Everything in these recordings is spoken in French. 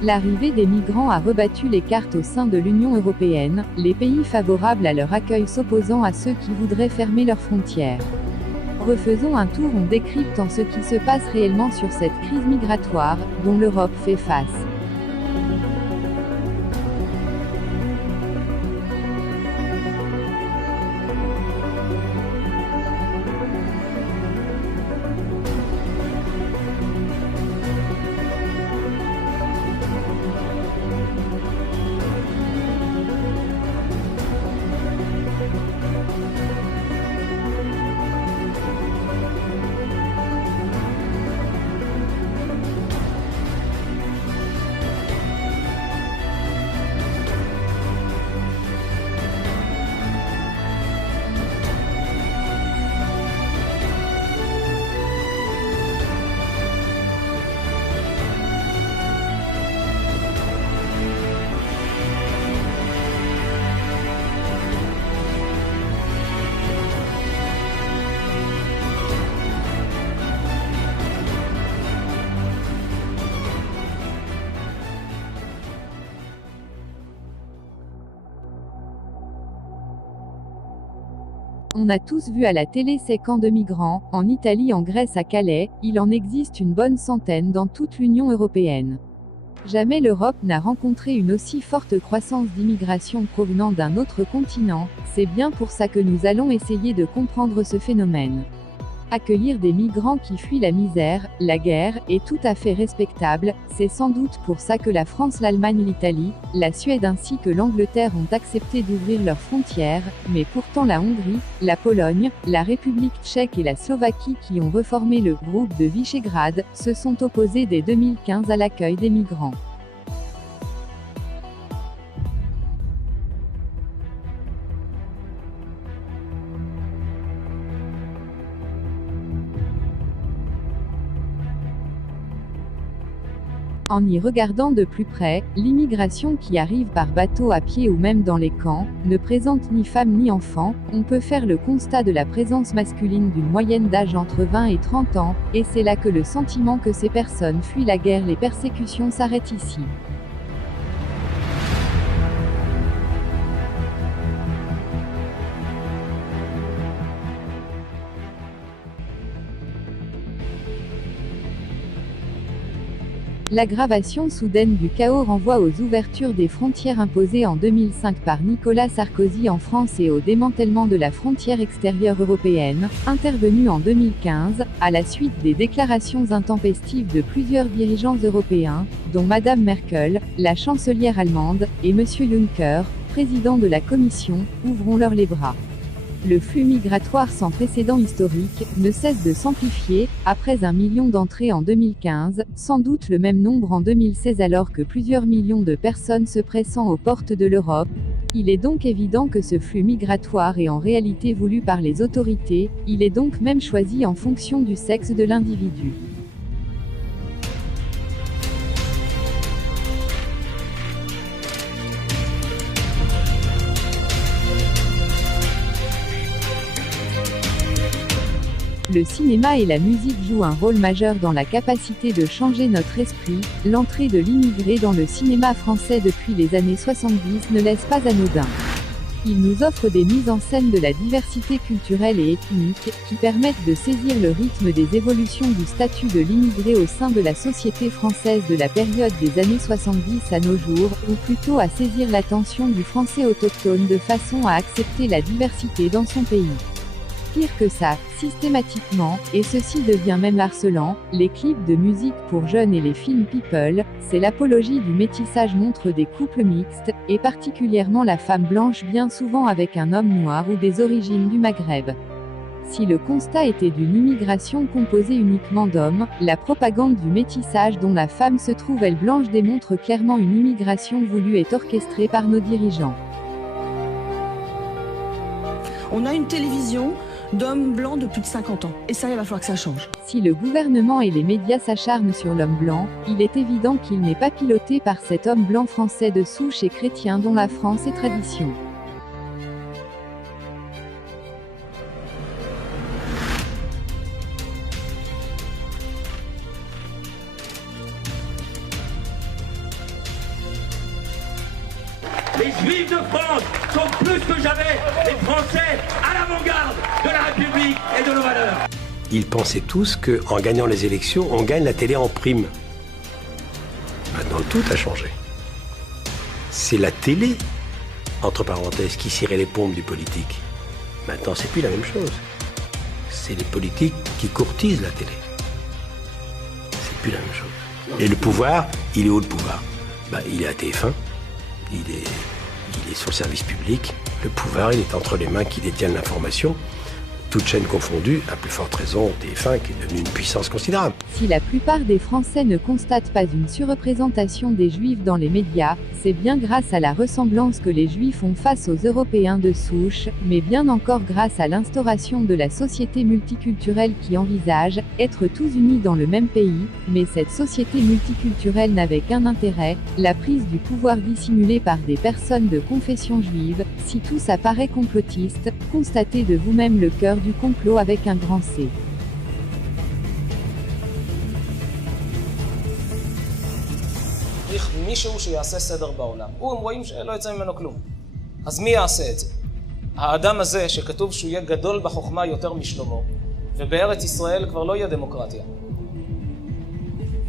L'arrivée des migrants a rebattu les cartes au sein de l'Union européenne, les pays favorables à leur accueil s'opposant à ceux qui voudraient fermer leurs frontières. Refaisons un tour en décryptant ce qui se passe réellement sur cette crise migratoire, dont l'Europe fait face. On a tous vu à la télé ces camps de migrants, en Italie, en Grèce, à Calais, il en existe une bonne centaine dans toute l'Union européenne. Jamais l'Europe n'a rencontré une aussi forte croissance d'immigration provenant d'un autre continent, c'est bien pour ça que nous allons essayer de comprendre ce phénomène. Accueillir des migrants qui fuient la misère, la guerre, est tout à fait respectable, c'est sans doute pour ça que la France, l'Allemagne, l'Italie, la Suède ainsi que l'Angleterre ont accepté d'ouvrir leurs frontières, mais pourtant la Hongrie, la Pologne, la République tchèque et la Slovaquie qui ont reformé le groupe de Visegrad, se sont opposés dès 2015 à l'accueil des migrants. En y regardant de plus près, l'immigration qui arrive par bateau, à pied ou même dans les camps, ne présente ni femmes ni enfants, on peut faire le constat de la présence masculine d'une moyenne d'âge entre 20 et 30 ans, et c'est là que le sentiment que ces personnes fuient la guerre, les persécutions s'arrête ici. L'aggravation soudaine du chaos renvoie aux ouvertures des frontières imposées en 2005 par Nicolas Sarkozy en France et au démantèlement de la frontière extérieure européenne, intervenu en 2015, à la suite des déclarations intempestives de plusieurs dirigeants européens, dont Madame Merkel, la chancelière allemande, et Monsieur Juncker, président de la Commission, ouvrons-leur les bras. Le flux migratoire sans précédent historique ne cesse de s'amplifier, après 1 million d'entrées en 2015, sans doute le même nombre en 2016 alors que plusieurs millions de personnes se pressant aux portes de l'Europe. Il est donc évident que ce flux migratoire est en réalité voulu par les autorités, il est donc même choisi en fonction du sexe de l'individu. Le cinéma et la musique jouent un rôle majeur dans la capacité de changer notre esprit. L'entrée de l'immigré dans le cinéma français depuis les années 70 ne laisse pas anodin. Il nous offre des mises en scène de la diversité culturelle et ethnique, qui permettent de saisir le rythme des évolutions du statut de l'immigré au sein de la société française de la période des années 70 à nos jours, ou plutôt à saisir l'attention du français autochtone de façon à accepter la diversité dans son pays. Pire que ça, systématiquement, et ceci devient même harcelant, les clips de musique pour jeunes et les films people, c'est l'apologie du métissage montre des couples mixtes, et particulièrement la femme blanche bien souvent avec un homme noir ou des origines du Maghreb. Si le constat était d'une immigration composée uniquement d'hommes, la propagande du métissage dont la femme se trouve elle blanche démontre clairement une immigration voulue et orchestrée par nos dirigeants. On a une télévision d'hommes blancs de plus de 50 ans. Et ça, il va falloir que ça change. Si le gouvernement et les médias s'acharnent sur l'homme blanc, il est évident qu'il n'est pas piloté par cet homme blanc français de souche et chrétien dont la France est tradition. Les Juifs de France sont plus que jamais les Français à l'avant-garde de la République et de nos valeurs. Ils pensaient tous qu'en gagnant les élections, on gagne la télé en prime. Maintenant, tout a changé. C'est la télé, entre parenthèses, qui cirait les pompes du politique. Maintenant, c'est plus la même chose. C'est les politiques qui courtisent la télé. C'est plus la même chose. Et le pouvoir, il est où le pouvoir? Il est à TF1, il est sur le service public. Le pouvoir, il est entre les mains qui détiennent l'information. Toutes chaînes confondues, à plus forte raison TF1 qui est devenue une puissance considérable. Si la plupart des Français ne constatent pas une surreprésentation des Juifs dans les médias, c'est bien grâce à la ressemblance que les Juifs ont face aux Européens de souche, mais bien encore grâce à l'instauration de la société multiculturelle qui envisage être tous unis dans le même pays, mais cette société multiculturelle n'avait qu'un intérêt, la prise du pouvoir dissimulée par des personnes de confession juive. Si tout ça paraît complotiste, constatez de vous-même le cœur du complot avec un grand C. צריך מישהו שיעשה סדר בעולם. הם רואים שלא יצא ממנו כלום. אז מי יעשה את זה? האדם הזה שכתוב שהוא יהיה גדול בחוכמה יותר משלמה, ובארץ ישראל כבר לא יהיה דמוקרטיה.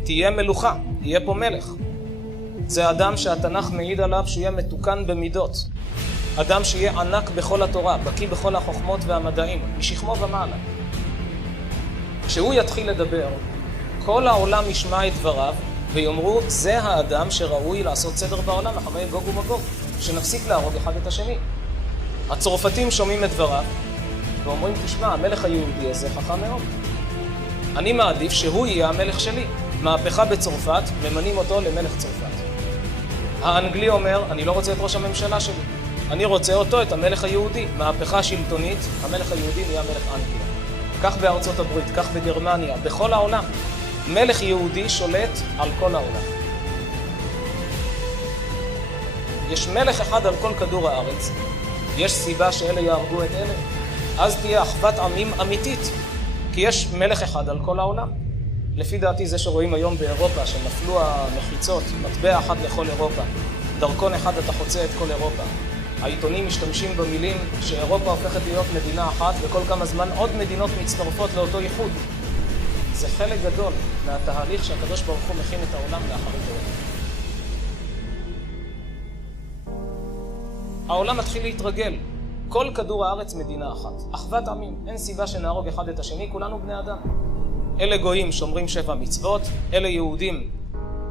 תהיה מלוכה, יהיה פה מלך. זה אדם שהתנ"ך מעיד עליו שהוא יהיה מתוקן במידות. אדם שיהיה ענק בכל התורה, בקיא בכל החוכמות והמדעים, משכמו ומעלה. כשהוא יתחיל לדבר, כל העולם ישמע את דבריו, ויאמרו, זה האדם שראוי לעשות סדר בעולם אחרי גוג ומגוג, שנפסיק להרוג אחד את השני. הצרפתים שומעים את דבריו, ואומרים, תשמע, המלך היהודי הזה חכם מאוד. אני מעדיף שהוא יהיה המלך שלי. מהפכה בצרפת, ממנים אותו למלך צרפת. האנגלי אומר, אני לא רוצה את ראש הממשלה שלי. אני רוצה אותו, את המלך היהודי. מהפכה שלטונית, המלך היהודי נהיה מלך אנגליה. כך בארצות הברית, כך בגרמניה, בכל העולם. מלך יהודי שולט על כל העולם. יש מלך אחד על כל כדור הארץ. יש סיבה שאלה יהרגו את אלה. אז תהיה אחוות עמים אמיתית. כי יש מלך אחד על כל העולם. לפי דעתי זה שרואים היום באירופה, שנפלו המחיצות, מטבע אחד לכל אירופה. דרכון אחד אתה חוצה את כל אירופה. העיתונים משתמשים במילים שאירופה הופכת להיות מדינה אחת, וכל כמה זמן עוד מדינות מצטרפות לאותו ייחוד. זה חלק גדול מהתהליך שהקדוש ברוך הוא מכין את העולם לאחרית העולם. העולם מתחיל להתרגל. כל כדור הארץ מדינה אחת. אחוות עמים. אין סיבה שנהרוג אחד את השני, כולנו בני אדם. אלה גויים שומרים 7 מצוות, אלה יהודים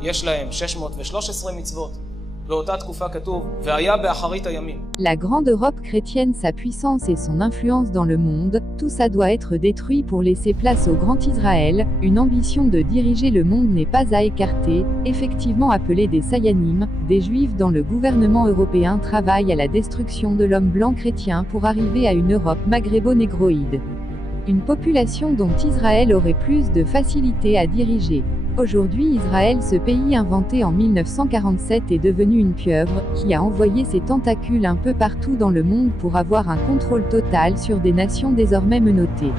יש להם 613 מצוות. באותה תקופה כתוב, והיה באחרית הימים. La grande Europe chrétienne, sa puissance et son influence dans le monde, tout ça doit être détruit pour laisser place au grand Israël. Une ambition de diriger le monde n'est pas à écarter. Effectivement appelés des Sayanim, des Juifs dans le gouvernement européen travaillent à la destruction de l'homme blanc chrétien pour arriver à une Europe maghrébo-négroïde. Une population dont Israël aurait plus de facilité à diriger. Aujourd'hui, Israël, ce pays inventé en 1947, est devenu une pieuvre qui a envoyé ses tentacules un peu partout dans le monde pour avoir un contrôle total sur des nations désormais menottées.